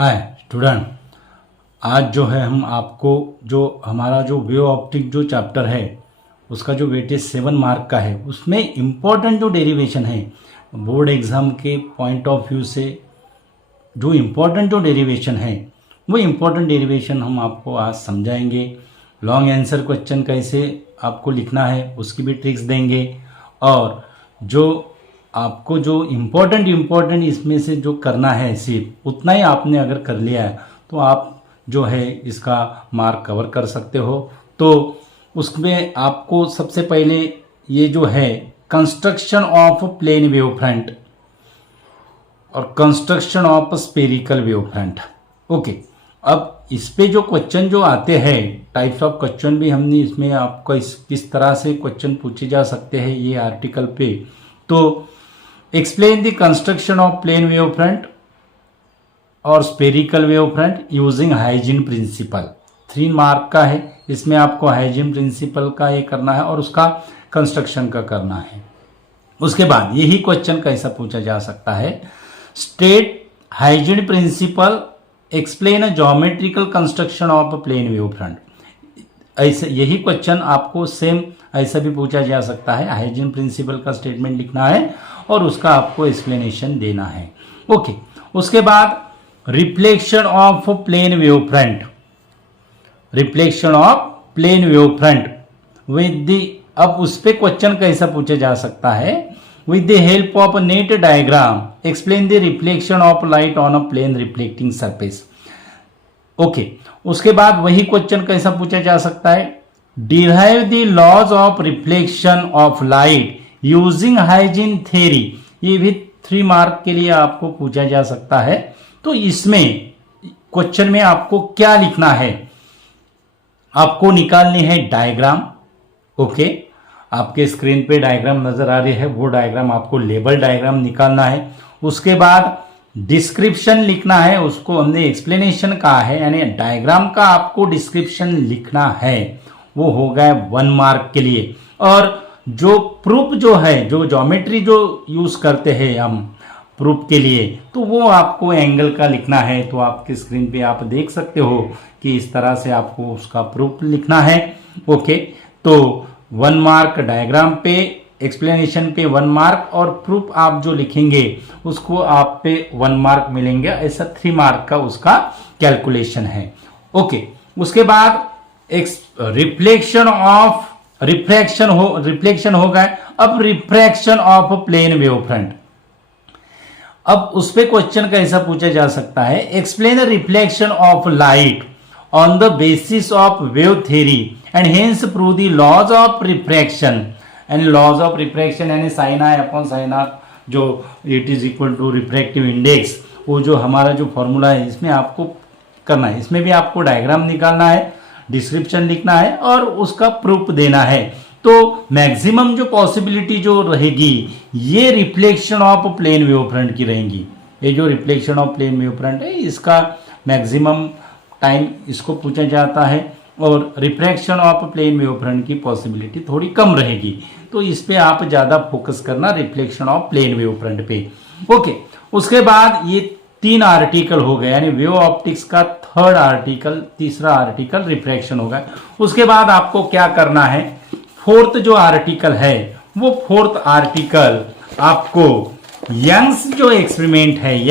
Hi student, आज जो है हम आपको जो हमारा जो वेव ऑप्टिक जो चैप्टर है उसका जो वेटेज 7 मार्क का है उसमें इम्पोर्टेंट जो डेरिवेशन है बोर्ड एग्ज़ाम के पॉइंट ऑफ व्यू से जो इम्पोर्टेंट जो डेरिवेशन है वो इम्पोर्टेंट डेरिवेशन हम आपको आज समझाएंगे। लॉन्ग आंसर क्वेश्चन कैसे आपको लिखना है उसकी भी ट्रिक्स देंगे और जो आपको जो इम्पोर्टेंट इसमें से जो करना है सिर्फ उतना ही आपने अगर कर लिया है तो आप जो है इसका मार्क कवर कर सकते हो। तो उसमें आपको सबसे पहले ये जो है construction of plane wave front और construction of spherical wave front. Okay, अब इस पे जो क्वेश्चन जो आते हैं टाइप्स ऑफ क्वेश्चन भी हमने इसमें आपको किस तरह से क्वेश्चन पूछे जा सकते हैं ये आर्टिकल पे। तो explain the construction of plane wave front और spherical wave front using Huygens principle. 3 mark का है, इसमें आपको हाइजीन प्रिंसिपल का ये करना है और उसका कंस्ट्रक्शन का करना है। उसके बाद यही क्वेश्चन कैसा पूछा जा सकता है, state Huygens principle explain a geometrical construction of plane wave front. ऐसे यही क्वेश्चन आपको सेम ऐसा भी पूछा जा सकता है। हाइजीन प्रिंसिपल का स्टेटमेंट लिखना है और उसका आपको एक्सप्लेनेशन देना है। ओके, उसके बाद reflection of plane wave front, reflection of plane wave front with the, अब उस पे क्वेश्चन कैसा पूछा जा सकता है, with the help of net diagram explain the reflection of light on a plane reflecting surface. Okay, उसके बाद वही क्वेश्चन कैसा पूछा जा सकता है, derive the laws of reflection of light using Huygens theory. ये भी 3 मार्क के लिए आपको पूछा जा सकता है। तो इसमें क्वेश्चन में आपको क्या लिखना है, आपको निकालनी है डायग्राम। ओके, आपके स्क्रीन पे डायग्राम नजर आ रही है, वो डायग्राम आपको लेबल डायग्राम निकालना है। उसके बाद डिस्क्रिप्शन लिखना है, उसको हमने एक्सप्लेनेशन कहा है, यानी डायग्राम का आपको डिस्क्रिप्शन लिखना है, वो हो गया 1 मार्क के लिए। और जो प्रूफ जो है, जो ज्योमेट्री जो यूज करते हैं हम प्रूफ के लिए, तो वो आपको एंगल का लिखना है। तो आपके स्क्रीन पे आप देख सकते हो कि इस तरह से आपको उसका प्रूफ लिखना है। ओके, तो 1 मार्क डायग्राम पे, एक्सप्लेनेशन पे 1 मार्क और प्रूफ आप जो लिखेंगे उसको आप पे 1 मार्क मिलेंगे। ऐसा 3 मार्क का उसका कैलकुलेशन है। ओके, उसके बाद रिफ्लेक्शन हो गया। अब refraction of plane wave front, अब उस पे क्वेश्चन कैसा पूछा जा सकता है, explain the reflection of light on the basis of wave theory and hence prove the laws of refraction. And laws of refraction यानी sine i upon sine r, जो it is equal to refractive index, वो जो हमारा जो formula है इसमें आपको करना है। इसमें भी आपको डायग्राम निकालना है, डिस्क्रिप्शन लिखना है और उसका प्रूफ देना है। तो मैक्सिमम जो पॉसिबिलिटी जो रहेगी ये reflection of plane wave front की रहेंगी। ये जो reflection of plane wave front है इसका मैक्सिमम टाइम इसको पूछा जाता है और refraction of plane wave front की पॉसिबिलिटी थोड़ी कम रहेगी। तो इस पे आप ज्यादा फोकस करना, reflection of plane wave front पे। ओके, उसके बाद ये 3 आर्टिकल हो गए, यानी वेव ऑप्टिक्स का 3rd आर्टिकल, तीसरा आर्टिकल रिफ्रैक्शन होगा। उसके बाद आपको क्या करना है, 4th जो आर्टिकल है वो 4th आर्टिकल आपको यंग्स जो एक्सपेरिमेंट है,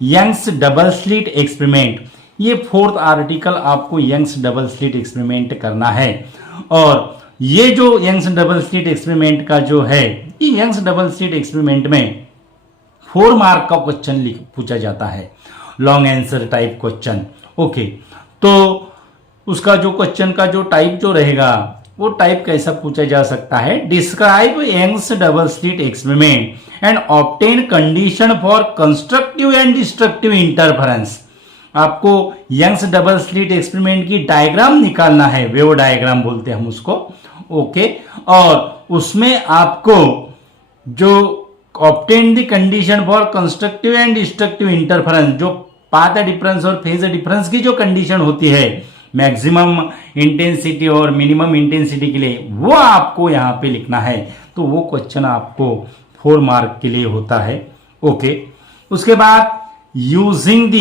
यंग्स डबल स्लिट एक्सपेरिमेंट, ये 4th आर्टिकल आपको यंग्स डबल स्लिट एक्सपेरिमेंट करना है। और ये जो यंग्स डबल स्लिट एक्सपेरिमेंट का जो है, ये यंग्स डबल स्लिट एक्सपेरिमेंट में 4 मार्क का क्वेश्चन पूछा जाता है, long answer type question. Okay, तो उसका जो क्वेश्चन का जो टाइप जो रहेगा वो टाइप कैसा पूछा जा सकता है, describe Young's double slit experiment and obtain condition for constructive and destructive interference. आपको यंग्स डबल स्लिट एक्सपेरिमेंट की डायग्राम निकालना है, वेव डायग्राम बोलते हैं हम उसको। ओके, और उसमें आपको जो obtain the condition for constructive and destructive interference, जो पाथ डिफरेंस और फेज डिफरेंस की जो कंडीशन होती है मैक्सिमम इंटेंसिटी और मिनिमम इंटेंसिटी के लिए, वो आपको यहां पे लिखना है। तो वो क्वेश्चन आपको 4 मार्क के लिए होता है। ओके, उसके बाद using the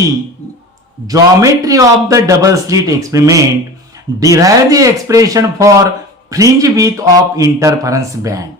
geometry of the double slit experiment derive the expression for fringe width of interference band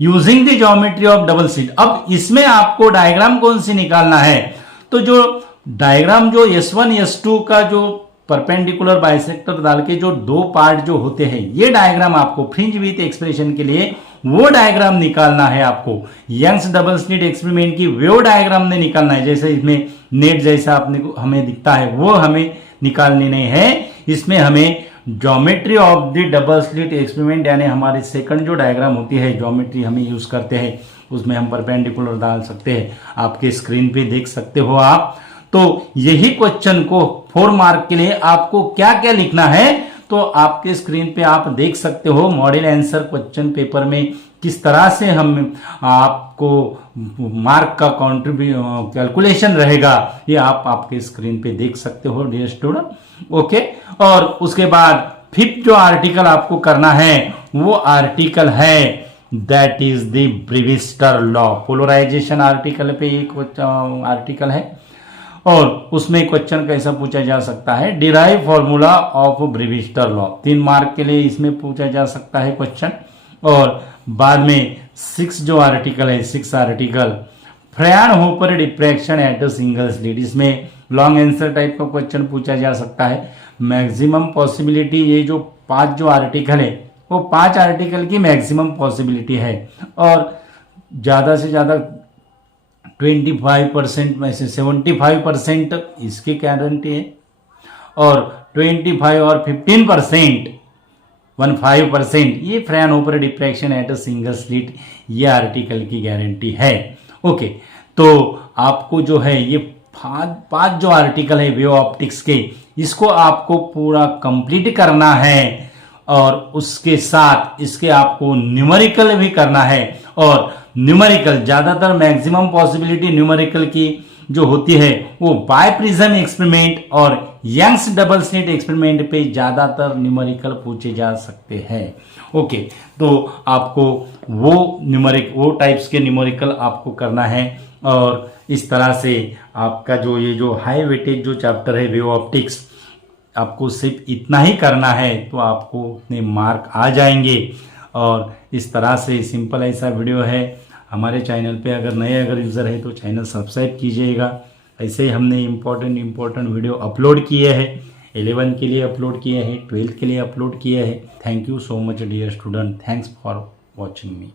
using the geometry of double slit. अब इसमें आपको डायग्राम कौन सी निकालना है, तो जो डायग्राम जो S1 S2 का जो परपेंडिकुलर बाइसेक्टर डाल के जो दो पार्ट जो होते हैं, ये डायग्राम आपको फ्रिंज विथ एक्सप्रेशन के लिए वो डायग्राम निकालना है। आपको यंग्स डबल स्लिट एक्सपेरिमेंट की वो डायग्राम ने निकालना है, जैसे इसमें नेट जैसा अपने को हमें दिखता है वो हमें निकालनी नहीं है। इसमें हमें geometry of the double slit experiment यानी हमारी सेकंड जो डायग्राम होती है, ज्योमेट्री हमें यूज करते हैं, उसमें हम परपेंडिकुलर डाल सकते हैं। आपके स्क्रीन पे देख सकते हो आप। तो यही क्वेश्चन को 4 मार्क के लिए आपको क्या क्या लिखना है, तो आपके स्क्रीन पे आप देख सकते हो। मॉडल आंसर क्वेश्चन पेपर में किस तरह से हम आपको मार्क का कैलकुलेशन रहेगा, ये आप आपके स्क्रीन पे देख सकते हो डियर स्टूडेंट। ओके, और उसके बाद फिफ्थ जो आर्टिकल आपको करना है वो आर्टिकल है that is the Brewster law. Polarisation article पे एक आर्टिकल है और उसमें क्वेश्चन कैसा पूछा जा सकता है, derive formula of Brewster law. 3 mark के लिए इसमें पूछा जा सकता है क्वेश्चन। और बाद में 6 जो आर्टिकल है, 6 article Fraunhofer diffraction at a single slit, इसमें लॉन्ग आंसर टाइप का क्वेश्चन पूछा जा सकता है। मैक्सिमम पॉसिबिलिटी, ये जो 5 जो आर्टिकल है वो 5 आर्टिकल की मैक्सिमम पॉसिबिलिटी है और ज्यादा से ज्यादा 25% में से 75% इसकी गारंटी है और 25 और 15% 15% ये Fraunhofer diffraction at a single slit, ये आर्टिकल की गारंटी है। ओके, तो आपको जो है ये 5 जो आर्टिकल है वेव ऑप्टिक्स के, इसको आपको पूरा कंप्लीट करना है और उसके साथ इसके आपको न्यूमेरिकल भी करना है। और न्यूमेरिकल ज्यादातर मैक्सिमम पॉसिबिलिटी न्यूमेरिकल की जो होती है वो बायप्रिज्म एक्सपेरिमेंट और यंग्स डबल स्लिट एक्सपेरिमेंट पे ज्यादातर न्यूमेरिकल पूछे जा सकते हैं। ओके, तो आपको वो टाइप्स के न्यूमेरिकल आपको करना है और इस तरह से आपका जो ये जो हाई वेटेज जो चैप्टर है वेव ऑप्टिक्स, आपको सिर्फ इतना ही करना है तो आपको उतने मार्क आ जाएंगे। और इस तरह से सिंपल ऐसा वीडियो है। हमारे चैनल पे अगर यूज़र है तो चैनल सब्सक्राइब कीजिएगा। ऐसे ही हमने इम्पोर्टेंट वीडियो अपलोड किए हैं, 11 के लिए अपलोड किए हैं, 12 के लिए अपलोड किए हैं। Thank you so much dear student, thanks for watching me.